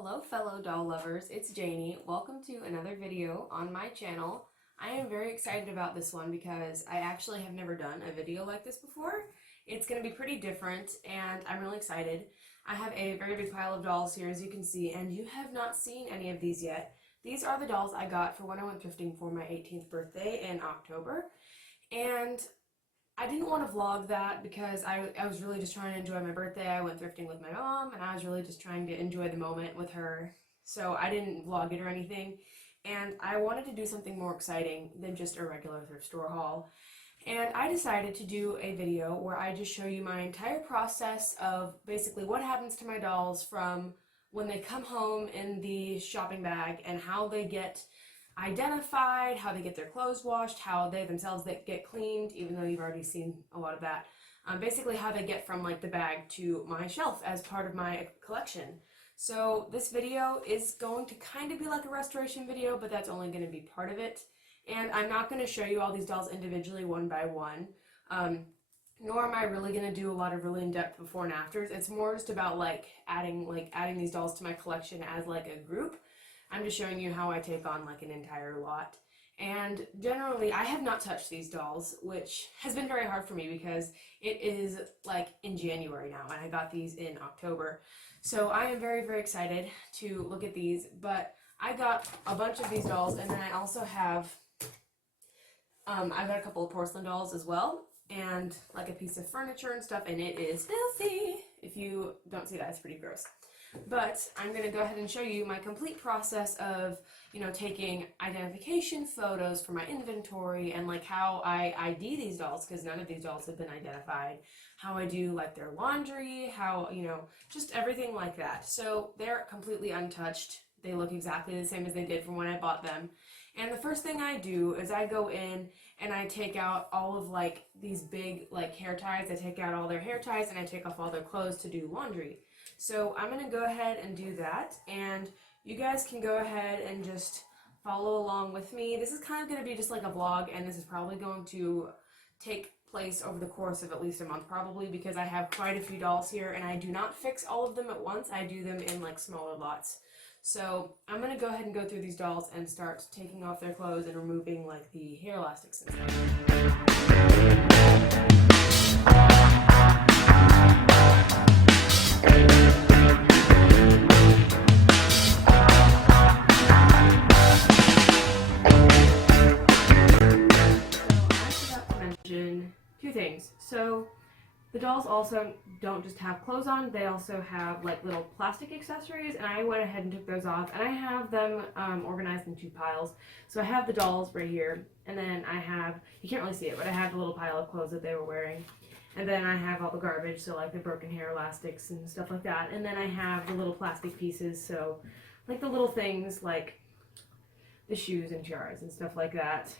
Hello fellow doll lovers, it's Janie. Welcome to another video on my channel. I am very excited about this one because I actually have never done a video like this before. It's going to be pretty different and I'm really excited. I have a very big pile of dolls here as you can see, and you have not seen any of these yet. These are the dolls I got for when I went thrifting for my 18th birthday in October, and I didn't want to vlog that because I was really just trying to enjoy my birthday. I went thrifting with my mom and I was really just trying to enjoy the moment with her. So I didn't vlog it or anything. And I wanted to do something more exciting than just a regular thrift store haul. And I decided to do a video where I just show you my entire process of basically what happens to my dolls from when they come home in the shopping bag and how they get identified, how they get their clothes washed, how they themselves get cleaned, even though you've already seen a lot of that. Basically how they get from like the bag to my shelf as part of my collection. So this video is going to kind of be like a restoration video, but that's only going to be part of it. And I'm not going to show you all these dolls individually one by one. Nor am I really going to do a lot of really in-depth before and afters. It's more just about adding these dolls to my collection as like a group. I'm just showing you how I take on like an entire lot. And generally, I have not touched these dolls, which has been very hard for me because it is like in January now, and I got these in October. So I am very, very excited to look at these, but I got a bunch of these dolls, and then I also have, I got a couple of porcelain dolls as well, and like a piece of furniture and stuff, and it is filthy. If you don't see that, it's pretty gross. But I'm going to go ahead and show you my complete process of, taking identification photos for my inventory and like how I ID these dolls, because none of these dolls have been identified, how I do like their laundry, how, just everything like that. So they're completely untouched. They look exactly the same as they did from when I bought them. And the first thing I do is I go in and I take out all of like these big like hair ties. I take out all their hair ties and I take off all their clothes to do laundry. So I'm going to go ahead and do that, and you guys can go ahead and just follow along with me. This is kind of going to be just like a vlog, and this is probably going to take place over the course of at least a month probably, because I have quite a few dolls here and I do not fix all of them at once. I do them in like smaller lots. So I'm going to go ahead and go through these dolls and start taking off their clothes and removing like the hair elastics and stuff. Two things. So the dolls also don't just have clothes on, they also have like little plastic accessories, and I went ahead and took those off, and I have them organized in two piles. So I have the dolls right here, and then I have, you can't really see it, but I have the little pile of clothes that they were wearing. And then I have all the garbage, so like the broken hair elastics and stuff like that. And then I have the little plastic pieces, so like the little things like the shoes and tiaras and stuff like that.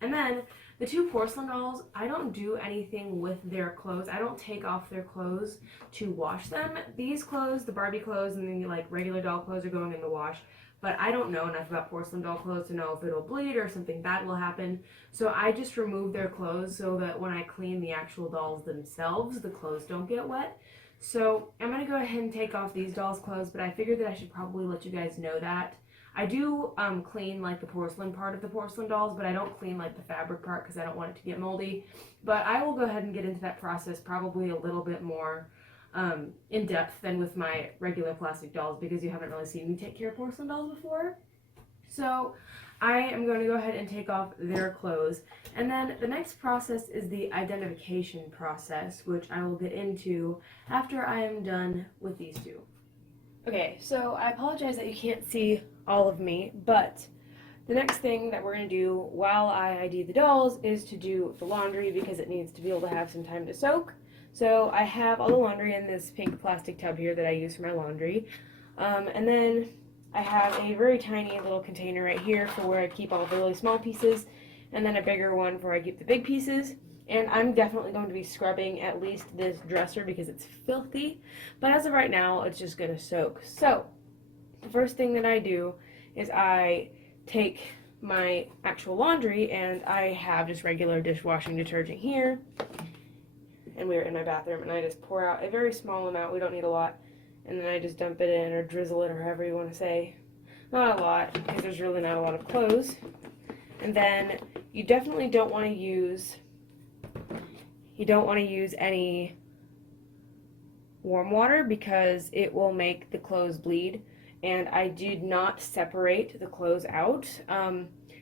And then the two porcelain dolls, I don't do anything with their clothes. I don't take off their clothes to wash them. These clothes, the Barbie clothes and the like regular doll clothes, are going in the wash. But I don't know enough about porcelain doll clothes to know if it'll bleed or something bad will happen. So I just remove their clothes so that when I clean the actual dolls themselves, the clothes don't get wet. So I'm going to go ahead and take off these dolls' clothes, but I figured that I should probably let you guys know that. I do clean like the porcelain part of the porcelain dolls, but I don't clean like the fabric part because I don't want it to get moldy. But I will go ahead and get into that process probably a little bit more in depth than with my regular plastic dolls, because you haven't really seen me take care of porcelain dolls before. So I am going to go ahead and take off their clothes. And then the next process is the identification process, which I will get into after I am done with these two. Okay, so I apologize that you can't see all of me, but the next thing that we're going to do while I ID the dolls is to do the laundry, because it needs to be able to have some time to soak. So I have all the laundry in this pink plastic tub here that I use for my laundry. And then I have a very tiny little container right here for where I keep all the really small pieces, and then a bigger one where I keep the big pieces. And I'm definitely going to be scrubbing at least this dresser because it's filthy. But as of right now, it's just going to soak. So the first thing that I do is I take my actual laundry, and I have just regular dishwashing detergent here. And we're in my bathroom, and I just pour out a very small amount. We don't need a lot. and then I just dump it in or drizzle it or however you want to say. Not a lot, because there's really not a lot of clothes. And then you definitely don't want to use any warm water because it will make the clothes bleed. And I did not separate the clothes out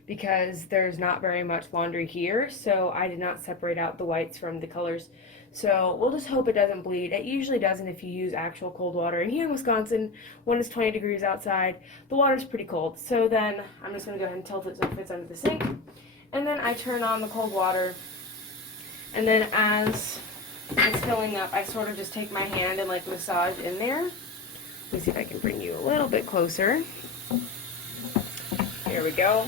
because there's not very much laundry here, so I did not separate out the whites from the colors. So we'll just hope it doesn't bleed. It usually doesn't if you use actual cold water. And here in Wisconsin, when it's 20 degrees outside, the water's pretty cold. So then I'm just going to go ahead and tilt it so it fits under the sink. And then I turn on the cold water. And then as it's filling up, I sort of just take my hand and like massage in there. Let me see if I can bring you a little bit closer. Here we go.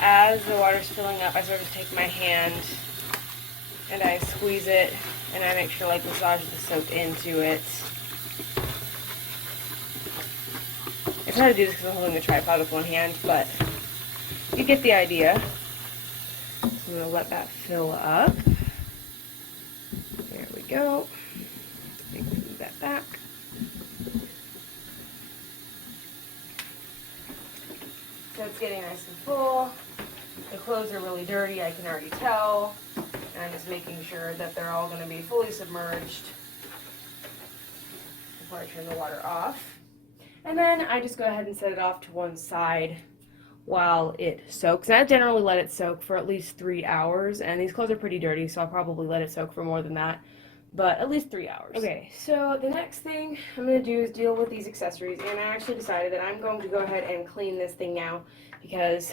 As the water's filling up, I sort of take my hand and I squeeze it and I make sure like massage is soaked into it. I try to do this because I'm holding the tripod with one hand, but you get the idea. So I'm going to let that fill up. There we go. Move that back. So it's getting nice and full. The clothes are really dirty, I can already tell. And I'm just making sure that they're all going to be fully submerged before I turn the water off. And then I just go ahead and set it off to one side while it soaks. And I generally let it soak for at least 3 hours. And these clothes are pretty dirty, so I'll probably let it soak for more than that. But at least 3 hours. Okay, so the next thing I'm going to do is deal with these accessories. And I actually decided that I'm going to go ahead and clean this thing now because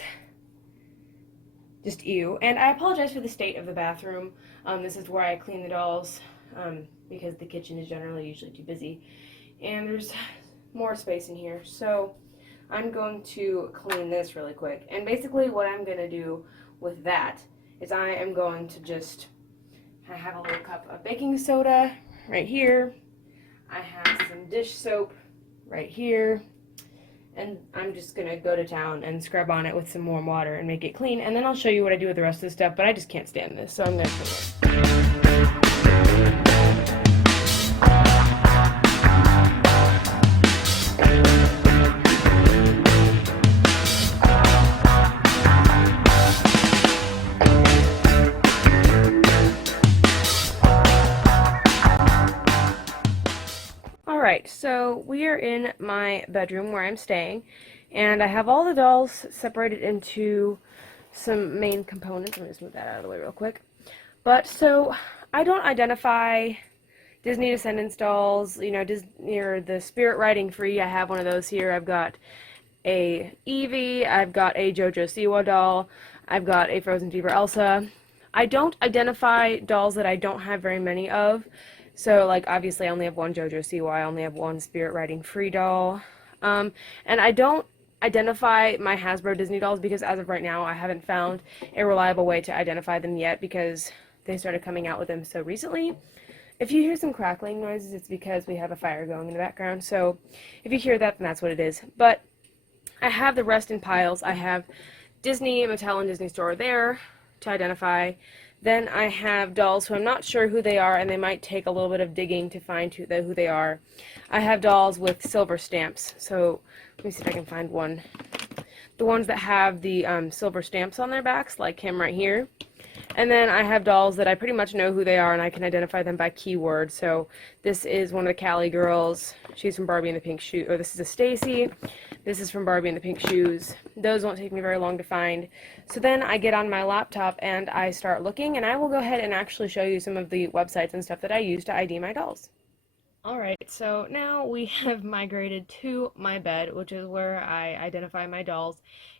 just ew. And I apologize for the state of the bathroom. This is where I clean the dolls because the kitchen is generally usually too busy. And there's more space in here. So I'm going to clean this really quick. And basically what I'm going to do with that is I am going to just, I have a little cup of baking soda right here. I have some dish soap right here. And I'm just going to go to town and scrub on it with some warm water and make it clean. And then I'll show you what I do with the rest of the stuff, but I just can't stand this, so I'm going to clean it. Alright, so we are in my bedroom where I'm staying, and I have all the dolls separated into some main components. Let me just move that out of the way real quick. But, so, I don't identify Disney Descendants dolls, you know, Disney or the Spirit Riding Free. I have one of those here. I've got a Eevee, I've got a JoJo Siwa doll, I've got a Frozen Fever Elsa. I don't identify dolls that I don't have very many of. So, like, obviously I only have one JoJo Siwa, I only have one Spirit Riding Free doll. And I don't identify my Hasbro Disney dolls because as of right now I haven't found a reliable way to identify them yet because they started coming out with them so recently. If you hear some crackling noises, it's because we have a fire going in the background. So, if you hear that, then that's what it is. But I have the rest in piles. I have Disney, Mattel, and Disney Store there to identify. Then I have dolls who I'm not sure who they are, and they might take a little bit of digging to find who they are. I have dolls with silver stamps, so let me see if I can find one. The ones that have the silver stamps on their backs, like him right here. And then I have dolls that I pretty much know who they are, and I can identify them by keyword. So this is one of the Callie girls. She's from Barbie in the Pink Shoes. Or this is a Stacy. This is from Barbie in the Pink Shoes. Those won't take me very long to find. So then I get on my laptop and I start looking, and I will go ahead and actually show you some of the websites and stuff that I use to ID my dolls. Alright, so now we have migrated to my bed, which is where I identify my dolls.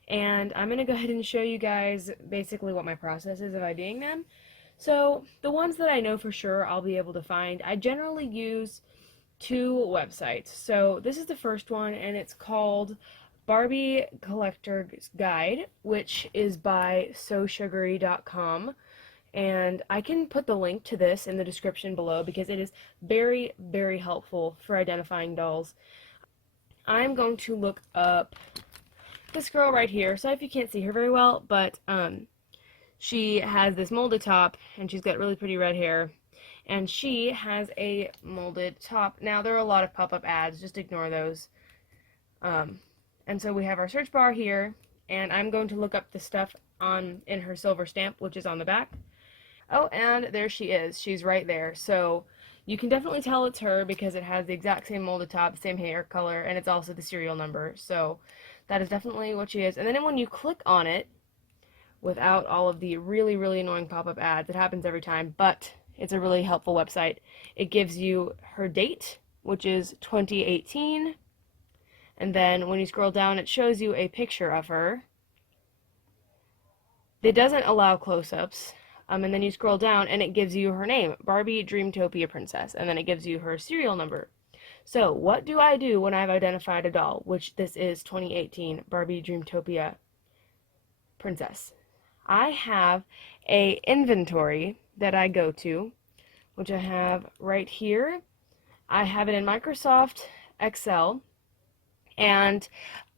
And I'm going to go ahead and show you guys basically what my process is of IDing them. So, the ones that I know for sure I'll be able to find, I generally use 2 websites. So, this is the first one, and it's called Barbie Collector's Guide, which is by SoSugary.com. And I can put the link to this in the description below because it is very, very helpful for identifying dolls. I'm going to look up this girl right here. So if you can't see her very well, but she has this molded top and she's got really pretty red hair. and she has a molded top. Now, there are a lot of pop-up ads, just ignore those. And so we have our search bar here, and I'm going to look up the stuff in her silver stamp, which is on the back. Oh, and there she is. She's right there. So you can definitely tell it's her because it has the exact same molded top, same hair color, and it's also the serial number. So that is definitely what she is. And then when you click on it, without all of the really, really annoying pop-up ads, it happens every time, but it's a really helpful website. It gives you her date, which is 2018. And then when you scroll down, it shows you a picture of her. It doesn't allow close-ups. And then you scroll down and it gives you her name, Barbie Dreamtopia Princess. And then it gives you her serial number. So what do I do when I've identified a doll, which this is 2018 Barbie Dreamtopia Princess? I have a inventory that I go to, which I have right here. I have it in Microsoft Excel. And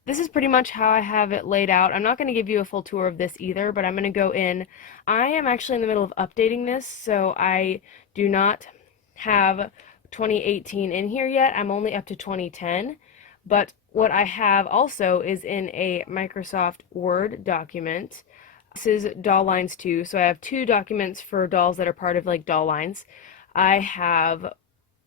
this is pretty much how I have it laid out. I'm not going to give you a full tour of this either, but I'm going to go in. I am actually in the middle of updating this, so I do not have 2018 in here yet. I'm only up to 2010. But what I have also is in a Microsoft Word document. This is doll lines too, so I have 2 documents for dolls that are part of like doll lines. I have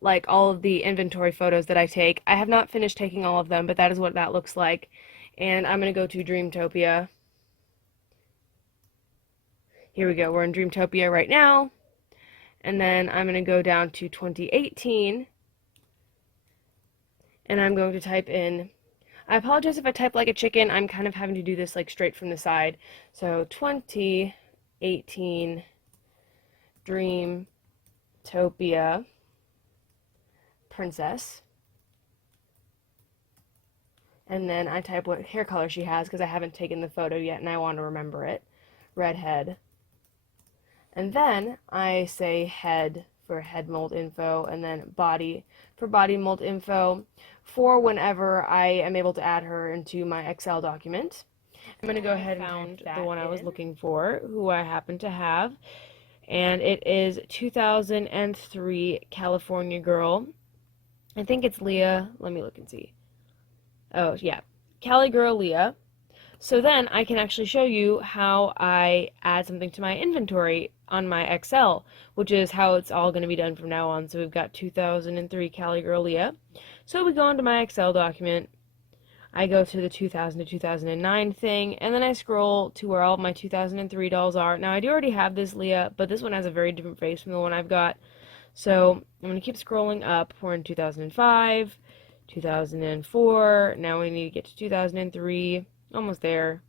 like all of the inventory photos that I take. I have not finished taking all of them, but that is what that looks like. And I'm going to go to Dreamtopia. Here we go. We're in Dreamtopia right now. And then I'm going to go down to 2018. And I'm going to type in, I apologize if I type like a chicken. I'm kind of having to do this like straight from the side. So 2018 Dreamtopia Princess. And then I type what hair color she has because I haven't taken the photo yet and I want to remember it. Redhead. And then I say head for head mold info, and then body for body mold info for whenever I am able to add her into my Excel document. I'm going to go ahead and find the one I was looking for, who I happen to have. And it is 2003 California Girl. I think it's Leah. Let me look and see. Oh, yeah. Cali Girl Leah. So then I can actually show you how I add something to my inventory on my Excel, which is how it's all going to be done from now on. So we've got 2003 Cali Girl Leah. So we go into my Excel document. I go to the 2000 to 2009 thing, and then I scroll to where all of my 2003 dolls are. Now, I do already have this Leah, but this one has a very different face from the one I've got. So I'm going to keep scrolling up. We're in 2005, 2004. Now we need to get to 2003. Almost there.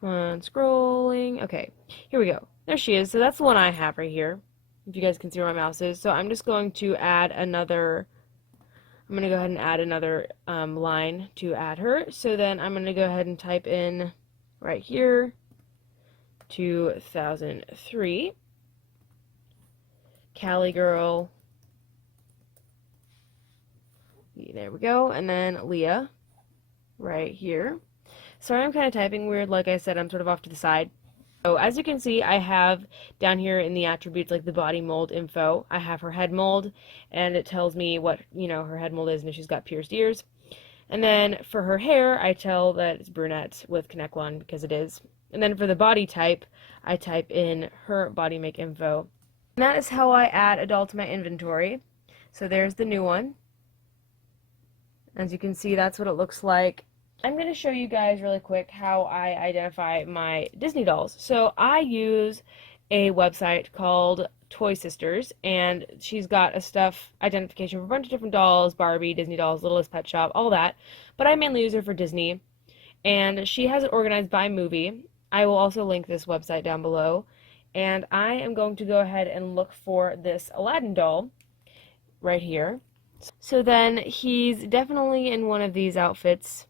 Come on, scrolling. Okay, here we go. There she is. So that's the one I have right here, if you guys can see where my mouse is. So I'm just going to add another, I'm going to go ahead and add another line to add her. So then I'm going to go ahead and type in right here, 2003, Cali Girl. There we go. And then Leah right here. Sorry, I'm kind of typing weird. Like I said, I'm sort of off to the side. So as you can see, I have down here in the attributes like the body mold info, I have her head mold, and it tells me what, her head mold is and if she's got pierced ears. And then for her hair, I tell that it's brunette with connect one because it is. And then for the body type, I type in her body make info. And that is how I add a doll to my inventory. So there's the new one. As you can see, that's what it looks like. I'm going to show you guys really quick how I identify my Disney dolls. So I use a website called Toy Sisters, and she's got a stuff identification for a bunch of different dolls, Barbie, Disney dolls, Littlest Pet Shop, all that. But I mainly use her for Disney, and she has it organized by movie. I will also link this website down below, and I am going to go ahead and look for this Aladdin doll right here. So then he's definitely in one of these outfits,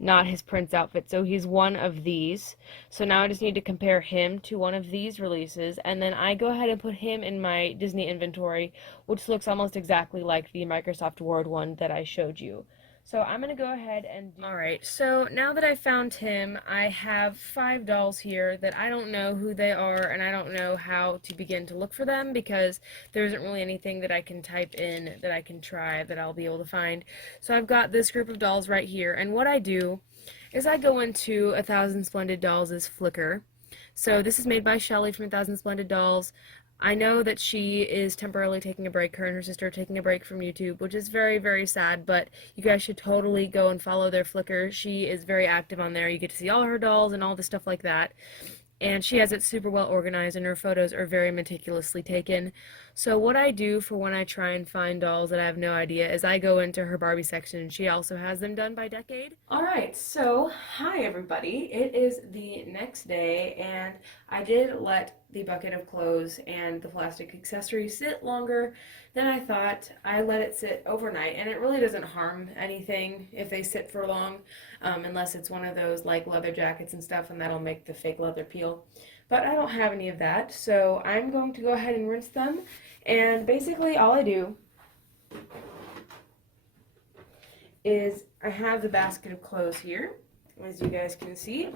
not his Prince outfit, so he's one of these. So now I just need to compare him to one of these releases, and then I go ahead and put him in my Disney inventory, which looks almost exactly like the Microsoft Word one that I showed you. So I'm going to go ahead and do... Alright, so now that I found him, I have 5 dolls here that I don't know who they are, and I don't know how to begin to look for them because there isn't really anything that I can type in that I can try that I'll be able to find. So I've got this group of dolls right here, and what I do is I go into 1,000 Splendid Dolls' Flickr. So this is made by Shelly from 1,000 Splendid Dolls. I know that she is temporarily taking a break, her and her sister are taking a break from YouTube, which is very, very sad, but you guys should totally go and follow their Flickr. She is very active on there. You get to see all her dolls and all the stuff like that. And she has it super well organized, and her photos are very meticulously taken. So what I do for when I try and find dolls that I have no idea is I go into her Barbie section, and she also has them done by decade. Alright, so hi everybody. It is the next day, and I did let the bucket of clothes and the plastic accessory sit longer than I thought. I let it sit overnight, and it really doesn't harm anything if they sit for long, unless it's one of those like leather jackets and stuff, and that'll make the fake leather peel. But I don't have any of that, so I'm going to go ahead and rinse them, and basically all I do is I have the basket of clothes here, as you guys can see.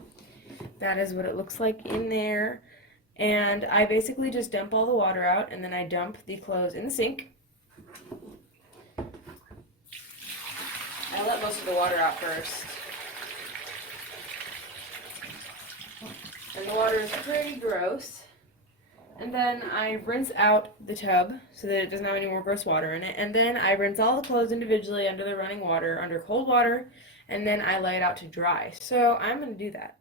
That is what it looks like in there. And I basically just dump all the water out, and then I dump the clothes in the sink. I let most of the water out first. And the water is pretty gross. And then I rinse out the tub so that it doesn't have any more gross water in it. And then I rinse all the clothes individually under the running water, under cold water, and then I lay it out to dry. So I'm going to do that.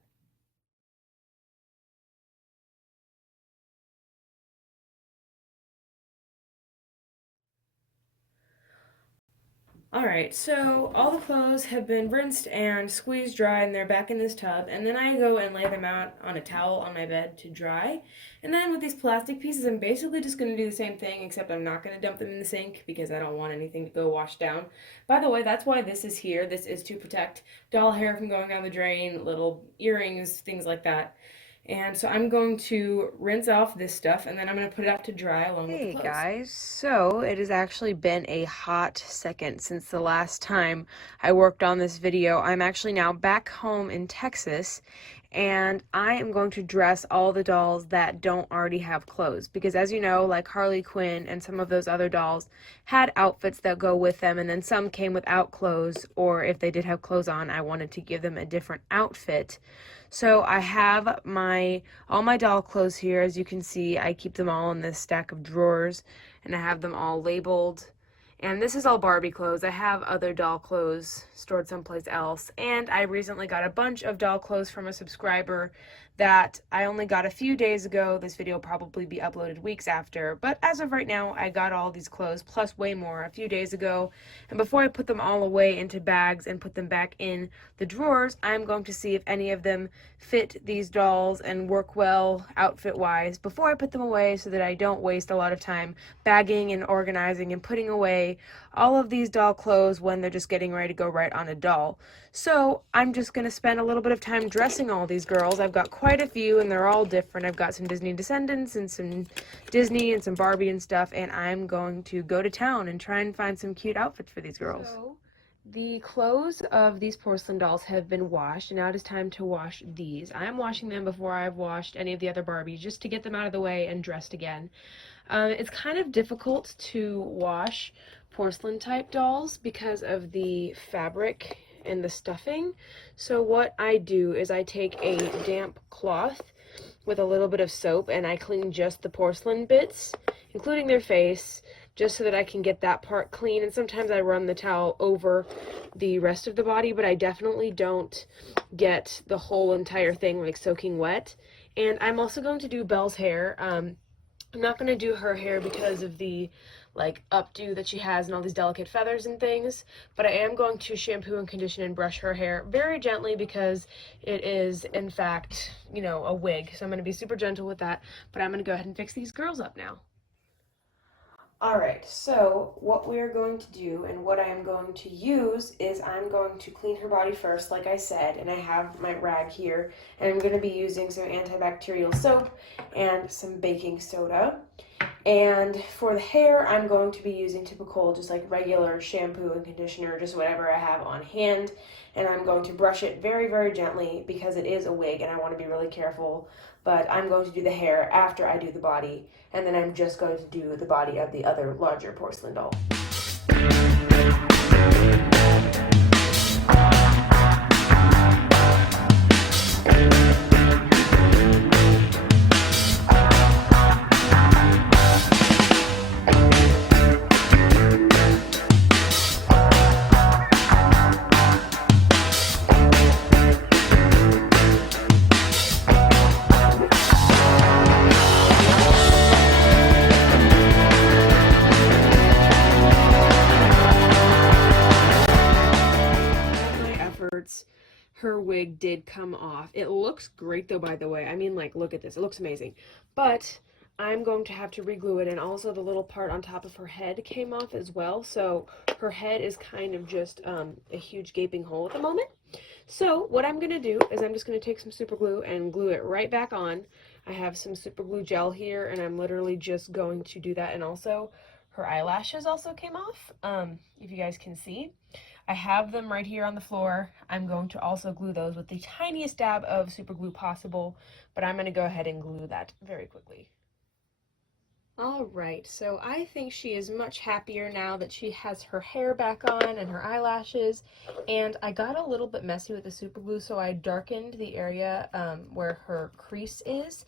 Alright, so all the clothes have been rinsed and squeezed dry, and they're back in this tub, and then I go and lay them out on a towel on my bed to dry. And then with these plastic pieces, I'm basically just going to do the same thing, except I'm not going to dump them in the sink because I don't want anything to go wash down. By the way, that's why this is here. This is to protect doll hair from going down the drain, little earrings, things like that. And so I'm going to rinse off this stuff, and then I'm going to put it out to dry along with the clothes. Hey guys, so it has actually been a hot second since the last time I worked on this video. I'm actually now back home in Texas, and I am going to dress all the dolls that don't already have clothes, because as you know, like Harley Quinn and some of those other dolls had outfits that go with them, and then some came without clothes, or if they did have clothes on, I wanted to give them a different outfit. So I have all my doll clothes here. As you can see, I keep them all in this stack of drawers, and I have them all labeled. And this is all Barbie clothes. I have other doll clothes stored someplace else. And I recently got a bunch of doll clothes from a subscriber that I only got a few days ago. This video will probably be uploaded weeks after. But as of right now, I got all these clothes, plus way more, a few days ago. And before I put them all away into bags and put them back in the drawers, I'm going to see if any of them fit these dolls and work well outfit-wise before I put them away, so that I don't waste a lot of time bagging and organizing and putting away all of these doll clothes when they're just getting ready to go right on a doll. So I'm just going to spend a little bit of time dressing all these girls. I've got quite a few, and they're all different. I've got some Disney Descendants and some Disney and some Barbie and stuff, and I'm going to go to town and try and find some cute outfits for these girls. So the clothes of these porcelain dolls have been washed, and now it is time to wash these. I am washing them before I've washed any of the other Barbies, just to get them out of the way and dressed again. It's kind of difficult to wash porcelain type dolls because of the fabric and the stuffing. So what I do is I take a damp cloth with a little bit of soap, and I clean just the porcelain bits, including their face, just so that I can get that part clean. And sometimes I run the towel over the rest of the body, but I definitely don't get the whole entire thing like soaking wet. And I'm also going to do Belle's hair. I'm not going to do her hair because of the like updo that she has and all these delicate feathers and things, but I am going to shampoo and condition and brush her hair very gently because it is in fact, you know, a wig. So I'm going to be super gentle with that, but I'm going to go ahead and fix these girls up now. Alright, so what we are going to do and what I am going to use is I'm going to clean her body first, like I said, and I have my rag here, and I'm going to be using some antibacterial soap and some baking soda. And for the hair, I'm going to be using typical, just like regular shampoo and conditioner, just whatever I have on hand. And I'm going to brush it very, very gently because it is a wig and I want to be really careful. But I'm going to do the hair after I do the body. And then I'm just going to do the body of the other larger porcelain doll. Her wig did come off. It looks great though, by the way. I mean, like, look at this. It looks amazing. But I'm going to have to re-glue it, and also the little part on top of her head came off as well. So her head is kind of just a huge gaping hole at the moment. So what I'm going to do is I'm just going to take some super glue and glue it right back on. I have some super glue gel here, and I'm literally just going to do that. And also her eyelashes also came off, if you guys can see. I have them right here on the floor. I'm going to also glue those with the tiniest dab of super glue possible, but I'm going to go ahead and glue that very quickly. Alright, so I think she is much happier now that she has her hair back on and her eyelashes, and I got a little bit messy with the super glue, so I darkened the area where her crease is,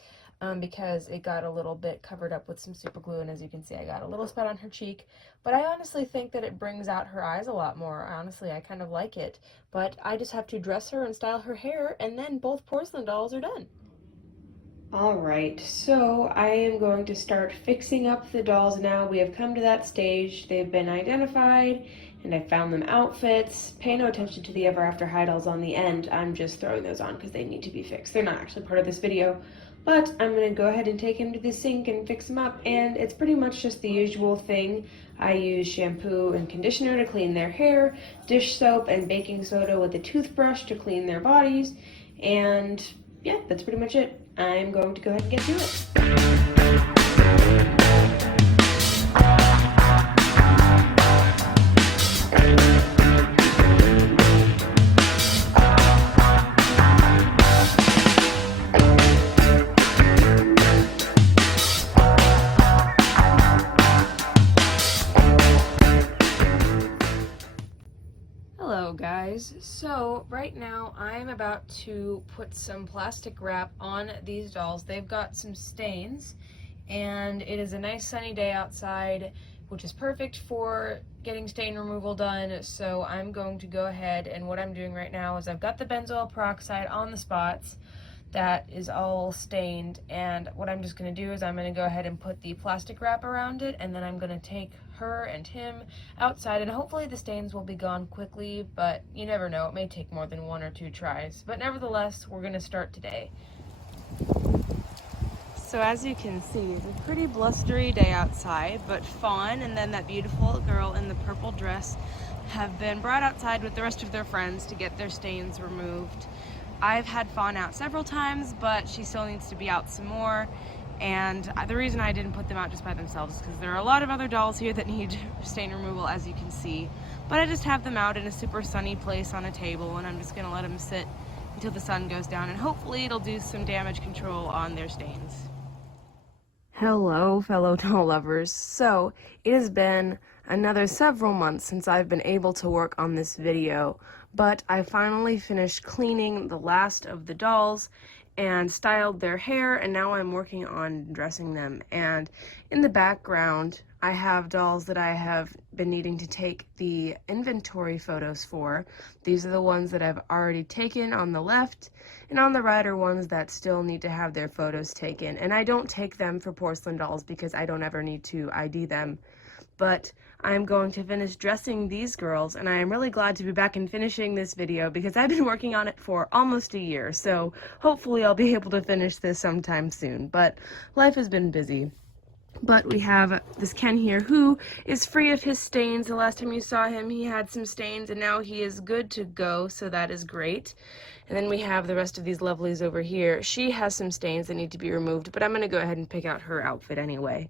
because it got a little bit covered up with some super glue, and as you can see I got a little spot on her cheek, but I honestly think that it brings out her eyes a lot more. Honestly, I kind of like it, but I just have to dress her and style her hair, and then both porcelain dolls are done. Alright, so I am going to start fixing up the dolls now. We have come to that stage. They've been identified, and I found them outfits. Pay no attention to the ever after high dolls on the end. I'm just throwing those on because they need to be fixed. They're not actually part of this video, but I'm going to go ahead and take him to the sink and fix them up, and it's pretty much just the usual thing. I use shampoo and conditioner to clean their hair, dish soap and baking soda with a toothbrush to clean their bodies, and yeah, that's pretty much it. I'm going to go ahead and get to it. Hello guys, so right now I'm about to put some plastic wrap on these dolls. They've got some stains, and it is a nice sunny day outside, which is perfect for getting stain removal done. So I'm going to go ahead, and what I'm doing right now is I've got the benzoyl peroxide on the spots that is all stained, and what I'm just going to do is I'm going to go ahead and put the plastic wrap around it, and then I'm going to take her and him outside, and hopefully the stains will be gone quickly, but you never know, it may take more than 1 or 2 tries. But nevertheless, we're going to start today. So as you can see, it's a pretty blustery day outside, but Fawn and then that beautiful girl in the purple dress have been brought outside with the rest of their friends to get their stains removed. I've had Fawn out several times, but she still needs to be out some more, and the reason I didn't put them out just by themselves is because there are a lot of other dolls here that need stain removal, as you can see. But I just have them out in a super sunny place on a table, and I'm just going to let them sit until the sun goes down, and hopefully it'll do some damage control on their stains. Hello, fellow doll lovers. So, it has been another several months since I've been able to work on this video, but I finally finished cleaning the last of the dolls and styled their hair, and now I'm working on dressing them. And in the background, I have dolls that I have been needing to take the inventory photos for. These are the ones that I've already taken on the left, and on the right are ones that still need to have their photos taken. And I don't take them for porcelain dolls because I don't ever need to ID them. But I'm going to finish dressing these girls, and I am really glad to be back and finishing this video because I've been working on it for almost a year, so hopefully I'll be able to finish this sometime soon, but life has been busy. But we have this Ken here who is free of his stains. The last time you saw him, he had some stains, and now he is good to go, so that is great. And then we have the rest of these lovelies over here. She has some stains that need to be removed, but I'm going to go ahead and pick out her outfit anyway.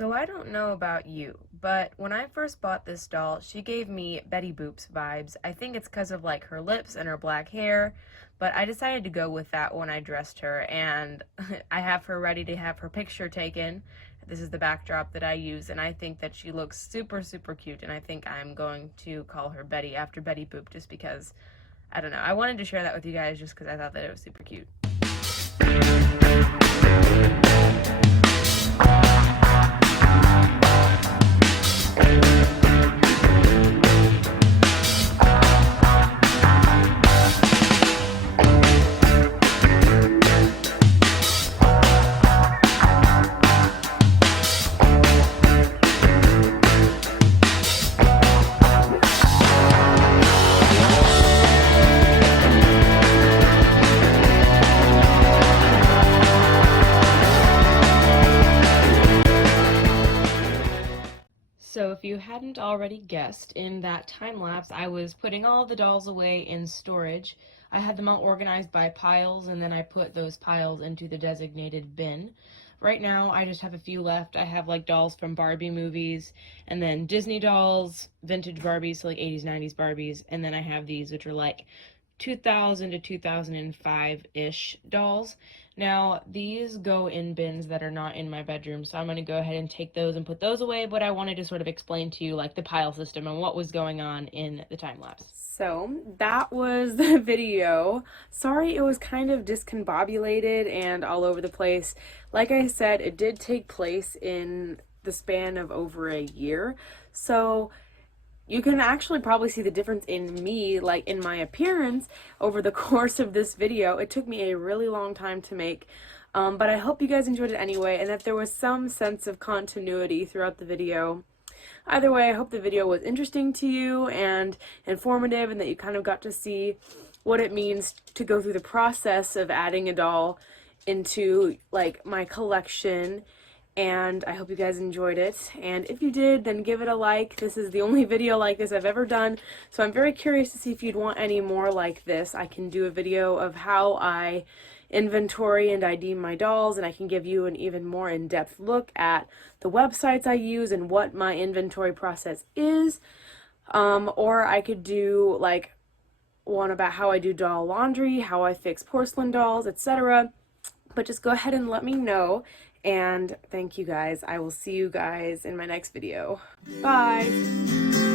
So I don't know about you, but when I first bought this doll, she gave me Betty Boop's vibes. I think it's because of like her lips and her black hair, but I decided to go with that when I dressed her, and I have her ready to have her picture taken. This is the backdrop that I use, and I think that she looks super, super cute, and I think I'm going to call her Betty after Betty Boop just because, I don't know, I wanted to share that with you guys just because I thought that it was super cute. So if you hadn't already guessed, in that time lapse I was putting all the dolls away in storage. I had them all organized by piles, and then I put those piles into the designated bin. Right now I just have a few left. I have like dolls from Barbie movies, and then Disney dolls, vintage Barbies, so like 80s, 90s Barbies, and then I have these which are like 2000 to 2005-ish dolls. Now, these go in bins that are not in my bedroom, so I'm going to go ahead and take those and put those away, but I wanted to sort of explain to you like the pile system and what was going on in the time lapse. So that was the video. Sorry it was kind of discombobulated and all over the place. Like I said, it did take place in the span of over a year, so you can actually probably see the difference in me, like in my appearance, over the course of this video. It took me a really long time to make, but I hope you guys enjoyed it anyway, and that there was some sense of continuity throughout the video. Either way, I hope the video was interesting to you and informative, and that you kind of got to see what it means to go through the process of adding a doll into like my collection. And I hope you guys enjoyed it, and if you did, then give it a like. This is the only video like this I've ever done, so I'm very curious to see if you'd want any more like this. I can do a video of how I inventory and ID my dolls, and I can give you an even more in-depth look at the websites I use and what my inventory process is. Or I could do like one about how I do doll laundry, how I fix porcelain dolls, etc. But just go ahead and let me know. And thank you guys. I will see you guys in my next video. Bye!